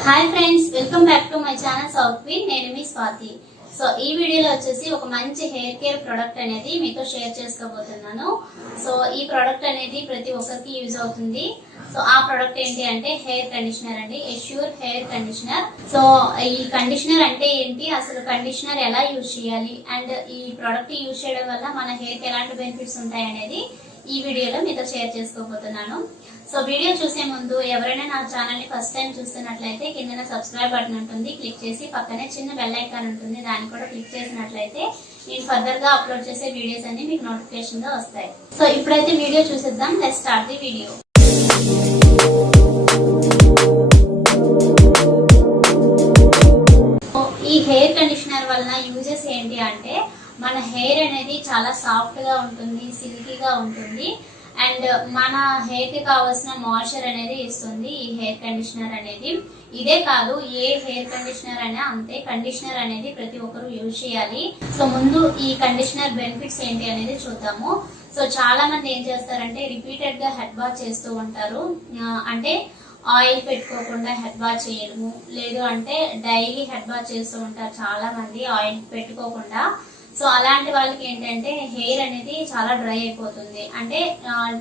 Hi friends, welcome back to my channel south queen. నేను మీ Swathi. So ఈ వీడియోలో వచ్చేసి ఒక మంచి హెయిర్ కేర్ ప్రొడక్ట్ అనేది మీతో షేర్ చేసుకోబోతున్నాను. సో ఈ ప్రొడక్ట్ అనేది ప్రతి ఒక్కరికి యూజ్ అవుతుంది. సో ఆ ప్రొడక్ట్ ఏంటి అంటే హెయిర్ కండిషనర్ అండి, ఎష్యూర్ హెయిర్ కండిషనర్. సో ఈ కండిషనర్ అంటే ఏంటి, అసలు కండిషనర్ ఎలా యూజ్ చేయాలి అండ్ ఈ ప్రొడక్ట్ యూజ్ చేయడం వల్ల మన హెయిర్ కి ఎలాంటి బెనిఫిట్స్ ఉంటాయి అనేది ఈ వీడియోలో మీతో షేర్ చేసుకోబోతున్నాను. సో వీడియో చూసే ముందు ఎవరైనా నా ఛానల్ ని ఫస్ట్ టైం చూస్తున్నట్లయితే కింద సబ్స్క్రైబ్ బటన్ ఉంటుంది, క్లిక్ చేసి పక్కనే చిన్న బెల్ ఐకాన్ ఉంటుంది, దాన్ని కూడా క్లిక్ చేసినట్లయితే నేను ఫర్దర్ గా అప్లోడ్ చేసే వీడియోస్ అన్ని మీకు నోటిఫికేషన్ గా వస్తాయి. సో ఇప్పుడైతే వీడియో చూసేద్దాం. Let's start the video. ఈ హెయిర్ కండిషనర్ వలన యూజెస్ ఏంటి అంటే మన హెయిర్ అనేది చాలా సాఫ్ట్ గా ఉంటుంది, సిల్కీగా ఉంటుంది అండ్ మన హెయిర్ కి కావాల్సిన మాయిశ్చర్ అనేది ఇస్తుంది ఈ హెయిర్ కండిషనర్ అనేది. ఇదే కాదు, ఏ హెయిర్ కండిషనర్ అయినా అంతే, కండిషనర్ అనేది ప్రతి ఒక్కరు యూజ్ చేయాలి. సో ముందు ఈ కండిషనర్ బెనిఫిట్స్ ఏంటి అనేది చూద్దాము. సో చాలా మంది ఏం చేస్తారంటే రిపీటెడ్ గా హెడ్ బాత్ చేస్తూ ఉంటారు. అంటే ఆయిల్ పెట్టుకోకుండా హెడ్ బాత్ చేయడము, లేదు అంటే డైలీ హెడ్ బాత్ చేస్తూ ఉంటారు చాలా మంది ఆయిల్ పెట్టుకోకుండా. సో అలాంటి వాళ్ళకి ఏంటంటే హెయిర్ అనేది చాలా డ్రై అయిపోతుంది. అంటే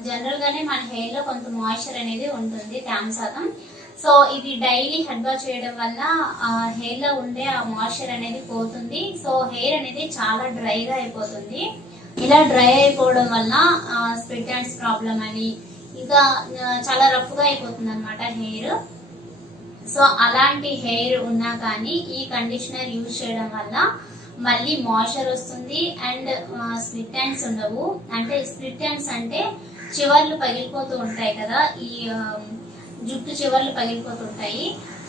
జనరల్ గానే మన హెయిర్ లో కొంత మాయిశ్చర్ అనేది ఉంటుంది, తేమ శాతం. సో ఇది డైలీ హెడ్ బాత్ చేయడం వల్ల హెయిర్ లో ఉండే ఆ మాయిశ్చర్ అనేది పోతుంది. సో హెయిర్ అనేది చాలా డ్రైగా అయిపోతుంది. ఇలా డ్రై అయిపోవడం వల్ల స్ప్లిట్ ఎండ్స్ ప్రాబ్లం అని ఇంకా చాలా రఫ్ గా అయిపోతుంది అనమాట హెయిర్. సో అలాంటి హెయిర్ ఉన్నా కానీ ఈ కండిషనర్ యూజ్ చేయడం వల్ల మళ్ళీ మాయిశ్చర్ వస్తుంది అండ్ స్ప్లిట్ ఎండ్స్ ఉండవు. అంటే స్ప్లిట్ ఎండ్స్ అంటే చివర్లు పగిలిపోతూ ఉంటాయి కదా, ఈ జుట్టు చివర్లు పగిలిపోతుంటాయి.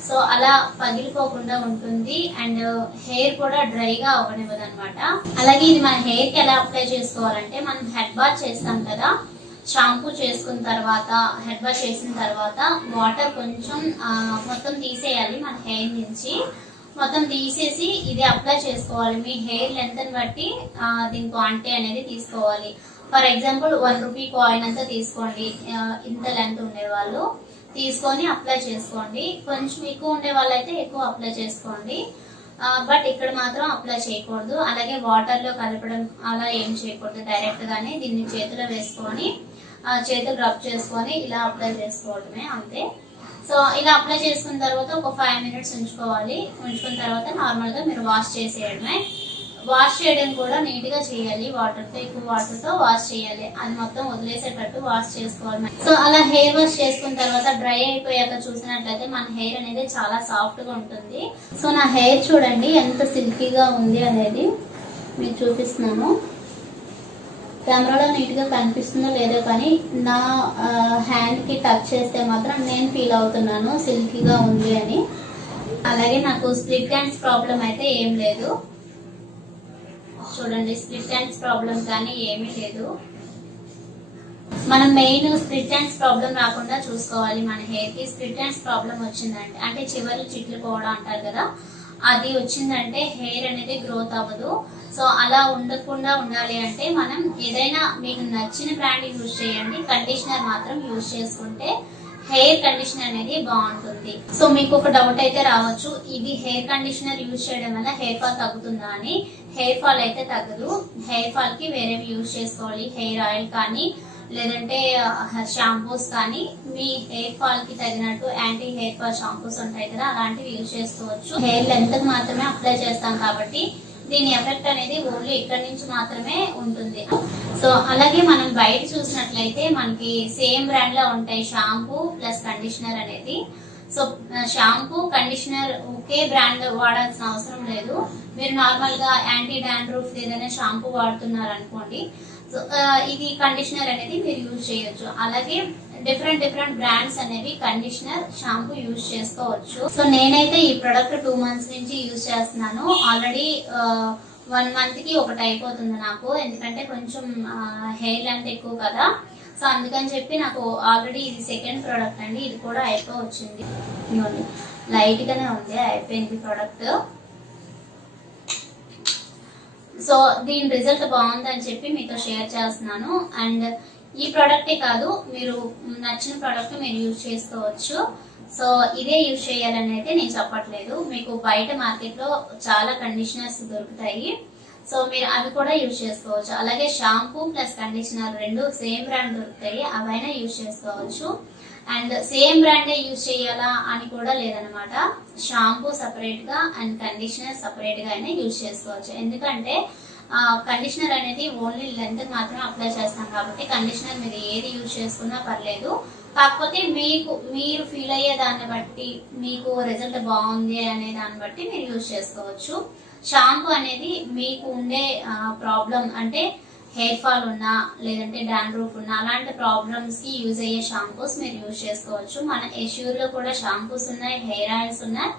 సో అలా పగిలిపోకుండా ఉంటుంది అండ్ హెయిర్ కూడా డ్రైగా అవ్వనివ్వదు అనమాట. అలాగే ఇది మన హెయిర్ కి ఎలా అప్లై చేసుకోవాలంటే, మనం హెడ్ బాత్ చేస్తాం కదా, షాంపూ చేసుకున్న తర్వాత హెడ్ వాష్ చేసిన తర్వాత వాటర్ కొంచెం మొత్తం తీసేయాలి మన హెయిర్ నుంచి. మొత్తం తీసేసి ఇది అప్లై చేసుకోవాలి. మీ హెయిర్ లెంత్ ని బట్టి దీని క్వాంటిటీ అనేది తీసుకోవాలి. ఫర్ ఎగ్జాంపుల్ 1 రూపీ కాయిన్ అంతా తీసుకోండి, ఇంత లెంత్ ఉండే వాళ్ళు తీసుకొని అప్లై చేసుకోండి. కొంచెం ఎక్కువ ఉండే వాళ్ళైతే ఎక్కువ అప్లై చేసుకోండి, బట్ ఇక్కడ మాత్రం అప్లై చేయకూడదు. అలాగే వాటర్ లో కలపడం అలా ఏం చేయకూడదు. డైరెక్ట్ గానే దీన్ని చేతిలో వేసుకొని చేతులు రబ్ చేసుకొని ఇలా అప్లై చేసుకోవడమే, అంతే. సో ఇలా అప్లై చేసుకున్న తర్వాత ఒక 5 మినిట్స్ ఉంచుకోవాలి. ఉంచుకున్న తర్వాత నార్మల్ గా మీరు వాష్ చేసేయడమే. వాష్ చేయడం కూడా నీట్ గా చేయాలి, వాటర్ తో, ఎక్కువ వాటర్ తో వాష్ చేయాలి. అది మొత్తం వదిలేసేటట్టు వాష్ చేసుకోవాలి. సో అలా హెయిర్ వాష్ చేసుకున్న తర్వాత డ్రై అయిపోయాక చూసినట్లయితే మన హెయిర్ అనేది చాలా సాఫ్ట్ గా ఉంటుంది. సో నా హెయిర్ చూడండి ఎంత సిల్కీగా ఉంది అనేది మీకు చూపిస్తున్నాను. కెమెరాలో నీట్ గా కనిపిస్తుందో లేదో కానీ నా హ్యాండ్ కి టచ్ చేస్తే మాత్రం నేను ఫీల్ అవుతున్నాను సిల్కీగా ఉంది అని. అలాగే నాకు స్ప్లిట్ ఎండ్స్ ప్రాబ్లం అయితే ఏం లేదు. చూడండి, స్ప్లిట్ ఎండ్స్ ప్రాబ్లం కానీ ఏమీ లేదు. మనం మెయిన్ స్ప్లిట్ ఎండ్స్ ప్రాబ్లం రాకుండా చూసుకోవాలి. మన హెయిర్ కి స్ప్లిట్ ఎండ్స్ ప్రాబ్లం వచ్చిందంటే, అంటే చివర్లు చిట్లు పోవడం అంటారు కదా, అది వచ్చిందంటే హెయిర్ అనేది గ్రోత్ అవ్వదు. సో అలా ఉండకుండా ఉండాలి అంటే మనం ఏదైనా మీకు నచ్చిన బ్రాండ్ యూజ్ చేయండి, కండిషనర్ మాత్రం యూజ్ చేసుకుంటే హెయిర్ కండిషనర్ అనేది బాగుంటుంది. సో మీకు ఒక డౌట్ అయితే రావచ్చు, ఇది హెయిర్ కండిషనర్ యూజ్ చేయడం వల్ల హెయిర్ ఫాల్ తగ్గుతుందా అని. హెయిర్ ఫాల్ అయితే తగ్గదు. హెయిర్ ఫాల్ కి వేరేవి యూజ్ చేసుకోవాలి, హెయిర్ ఆయిల్ కానీ లేదంటే షాంపూస్ కానీ. మీ హెయిర్ ఫాల్ కి తగినట్టు యాంటీ హెయిర్ ఫాల్ షాంపూస్ ఉంటాయి కదా, అలాంటివి యూజ్ చేసుకోవచ్చు. హెయిర్ లెంత్ కి మాత్రమే అప్లై చేస్తాం కాబట్టి దీని ఎఫెక్ట్ అనేది ఓన్లీ ఇక్కడ నుంచి మాత్రమే ఉంటుంది. సో అలాగే మనం బయట చూసినట్లయితే మనకి సేమ్ బ్రాండ్ లో ఉంటాయి షాంపూ ప్లస్ కండిషనర్ అనేది. సో షాంపూ కండిషనర్ ఒకే బ్రాండ్ వాడాల్సిన అవసరం లేదు. మీరు నార్మల్ గా యాంటీ డాండ్రఫ్ ఏదైనా షాంపూ వాడుతున్నారు అనుకోండి, సో ఇది కండిషనర్ అనేది మీరు యూజ్ చేయొచ్చు. అలాగే డిఫరెంట్ బ్రాండ్స్ అనేవి కండిషనర్ షాంపూ యూజ్ చేసుకోవచ్చు. సో నేనైతే ఈ ప్రొడక్ట్ 2 మంత్స్ నుంచి యూజ్ చేస్తున్నాను. ఆల్రెడీ 1 మంత్ కి ఒకటి అయిపోతుంది నాకు, ఎందుకంటే కొంచెం హెయిర్ లెంత్ ఎక్కువ కదా. సో అందుకని చెప్పి నాకు ఆల్రెడీ ఇది సెకండ్ ప్రోడక్ట్ అండి, ఇది కూడా అయిపోవచ్చింది. లైట్ గానే ఉంది, అయిపోయింది ప్రోడక్ట్. సో దీని రిజల్ట్ బాగుందని చెప్పి మీతో షేర్ చేస్తున్నాను. అండ్ ఈ ప్రోడక్టే కాదు, మీరు నచ్చిన ప్రోడక్ట్ మీరు యూజ్ చేసుకోవచ్చు. సో ఇదే యూజ్ చేయాలని అయితే నేను చెప్పట్లేదు. మీకు బయట మార్కెట్ లో చాలా కండిషనర్స్ దొరుకుతాయి, సో మీరు అవి కూడా యూజ్ చేసుకోవచ్చు. అలాగే షాంపూ ప్లస్ కండిషనర్ రెండు సేమ్ బ్రాండ్ దొరుకుతాయి, అవైనా యూజ్ చేసుకోవచ్చు. అండ్ సేమ్ బ్రాండే యూజ్ చేయాలా అని కూడా లేదనమాట. షాంపూ సపరేట్ గా అండ్ కండిషనర్ సపరేట్ గా అయినా యూజ్ చేసుకోవచ్చు. ఎందుకంటే కండిషనర్ అనేది ఓన్లీ లెంత్ మాత్రమే అప్లై చేస్తాం కాబట్టి కండిషనర్ మీరు ఏది యూజ్ చేసుకున్నా పర్లేదు. కాకపోతే మీరు ఫీల్ అయ్యే దాన్ని బట్టి, మీకు రిజల్ట్ బాగుంది అనే దాన్ని బట్టి మీరు యూజ్ చేసుకోవచ్చు. షాంపూ అనేది మీకు ఉండే ప్రాబ్లం అంటే హెయిర్ ఫాల్ ఉన్నా లేదంటే డాండ్రూఫ్ ఉన్నా అలాంటి ప్రాబ్లమ్స్ కి యూజ్ అయ్యే షాంపూస్ మీరు యూజ్ చేసుకోవచ్చు. మన ఎష్యూర్ లో కూడా షాంపూస్ ఉన్నాయి, హెయిర్ ఆయిల్స్ ఉన్నాయి,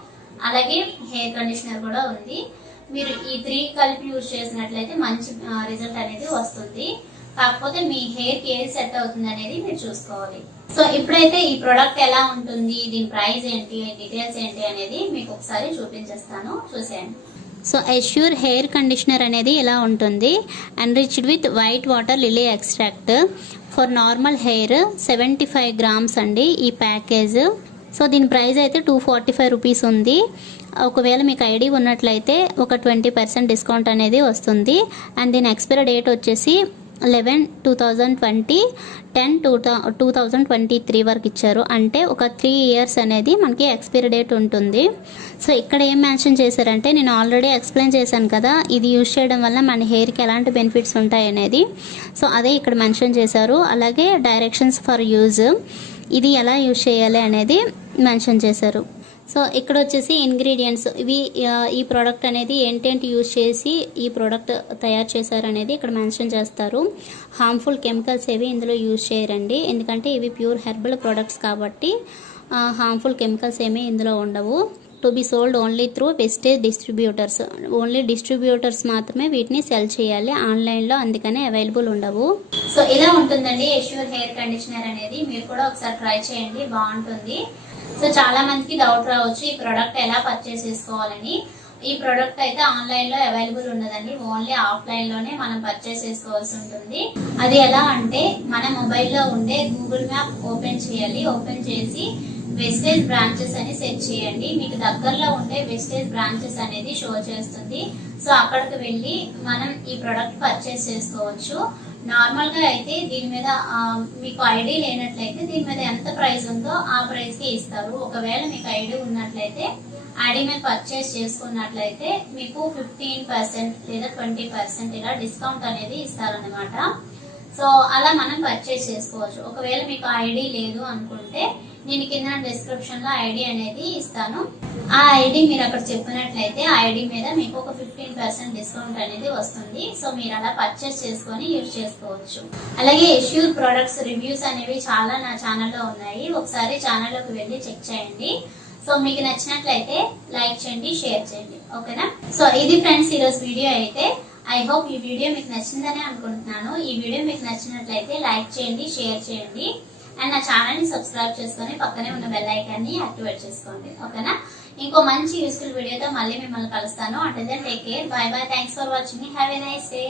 అలాగే హెయిర్ కండిషనర్ కూడా ఉంది. మీరు ఈ 3 కలిపి యూజ్ చేసినట్లయితే మంచి రిజల్ట్ అనేది వస్తుంది. కాకపోతే మీ హెయిర్ కి ఏది సెట్ అవుతుంది అనేది మీరు చూసుకోవాలి. సో ఇప్పుడైతే ఈ ప్రోడక్ట్ ఎలా ఉంటుంది, దీని ప్రైస్ ఏంటి, డీటెయిల్స్ ఏంటి అనేది మీకు ఒకసారి చూపించేస్తాను, చూసేయండి. సో ఎష్యూర్ హెయిర్ కండిషనర్ అనేది ఇలా ఉంటుంది. Enriched with white water lily extract for normal hair 75 grams అండి ఈ ప్యాకేజ్. సో దీని ప్రైస్ అయితే 245 రూపీస్ ఉంది. ఒకవేళ మీకు ఐడి ఉన్నట్లయితే ఒక 20% డిస్కౌంట్ అనేది వస్తుంది. అండ్ దీని ఎక్స్పైరీ డేట్ వచ్చేసి 11/2020, 10/2023 వరకు ఇచ్చారు. అంటే ఒక 3 ఇయర్స్ అనేది మనకి ఎక్స్పైరీ డేట్ ఉంటుంది. సో ఇక్కడ ఏం మెన్షన్ చేశారంటే, నేను ఆల్రెడీ ఎక్స్ప్లెయిన్ చేశాను కదా ఇది యూజ్ చేయడం వల్ల మన హెయిర్కి ఎలాంటి బెనిఫిట్స్ ఉంటాయి అనేది. సో అదే ఇక్కడ మెన్షన్ చేశారు. అలాగే డైరెక్షన్స్ ఫర్ యూజ్, ఇది ఎలా యూజ్ చేయాలి అనేది మెన్షన్ చేశారు. సో ఇక్కడ వచ్చేసి ఇంగ్రీడియంట్స్ ఇవి, ఈ ప్రోడక్ట్ అనేది ఏంటేంటి యూజ్ చేసి ఈ ప్రోడక్ట్ తయారు చేశారు అనేది ఇక్కడ మెన్షన్ చేస్తారు. హార్మ్ఫుల్ కెమికల్స్ ఏవి ఇందులో యూజ్ చేయరండి, ఎందుకంటే ఇవి ప్యూర్ హెర్బల్ ప్రోడక్ట్స్ కాబట్టి హార్మ్ఫుల్ కెమికల్స్ ఏమీ ఇందులో ఉండవు. To be sold only through Vestige distributors, only distributors మాత్రమే వీటిని సెల్ చేయాలి, ఆన్లైన్లో అందుకనే అవైలబుల్ ఉండవు. సో ఇలా ఉంటుందండి ఎష్యూర్ హెయిర్ కండిషనర్ అనేది. మీరు కూడా ఒకసారి ట్రై చేయండి, బాగుంటుంది. సో చాలా మందికి డౌట్ రావచ్చు ఈ ప్రోడక్ట్ ఎలా పర్చేస్ చేసుకోవాలని. ఈ ప్రోడక్ట్ అయితే ఆన్లైన్ లో అవైలబుల్ ఉండదండి, ఓన్లీ ఆఫ్లైన్ లోనే మనం పర్చేస్ చేసుకోవాల్సి ఉంటుంది. అది ఎలా అంటే మన మొబైల్లో ఉండే గూగుల్ మ్యాప్ ఓపెన్ చేయాలి. ఓపెన్ చేసి వెస్టేజ్ బ్రాంచెస్ అని సెర్చ్ చేయండి. మీకు దగ్గరలో ఉండే వెస్టేజ్ బ్రాంచెస్ అనేది షో చేస్తుంది. సో అక్కడికి వెళ్ళి మనం ఈ ప్రోడక్ట్ పర్చేస్ చేసుకోవచ్చు. నార్మల్ గా అయితే దీని మీద మీకు ఐడి లేనట్లయితే దీని మీద ఎంత ప్రైస్ ఉందో ఆ ప్రైస్ కి ఇస్తారు. ఒకవేళ మీకు ఐడి ఉన్నట్లయితే ఐడి మీద పర్చేస్ చేసుకున్నట్లయితే మీకు 15% లేదా 20% ఇలా డిస్కౌంట్ అనేది ఇస్తారనమాట. సో అలా మనం పర్చేస్ చేసుకోవచ్చు. ఒకవేళ మీకు ఐడి లేదు అనుకుంటే నేను కింద డిస్క్రిప్షన్ లో ఐడి అనేది ఇస్తాను. ఆ ఐడి మీరు అక్కడ చెప్పినట్లయితే ఆ ఐడి మీద మీకు ఒక 15% డిస్కౌంట్ అనేది వస్తుంది. సో మీరు అలా పర్చేస్ చేసుకొని యూజ్ చేసుకోవచ్చు. అలాగే ఎష్యూర్ ప్రొడక్ట్స్ రివ్యూస్ అనేవి చాలా నా ఛానల్లో ఉన్నాయి, ఒకసారి ఛానల్లోకి వెళ్ళి చెక్ చేయండి. సో మీకు నచ్చినట్లయితే లైక్ చేయండి, షేర్ చేయండి, ఓకేనా. సో ఇది ఫ్రెండ్స్ ఈరోజు వీడియో అయితే. ఐ హోప్ ఈ వీడియో మీకు నచ్చిందని అనుకుంటున్నాను. ఈ వీడియో మీకు నచ్చినట్లయితే లైక్ చేయండి, షేర్ చేయండి, అండ్ నా ఛానల్ ని సబ్స్క్రైబ్ చేసుకొని పక్కనే ఉన్న బెల్ ఐకాన్ ని యాక్టివేట్ చేసుకోండి, ఓకేనా. ఇంకో మంచి యూస్ఫుల్ వీడియోతో మళ్ళీ మిమ్మల్ని కలుస్తాను. అంటే take care, by by, thanks for watching, have a nice day.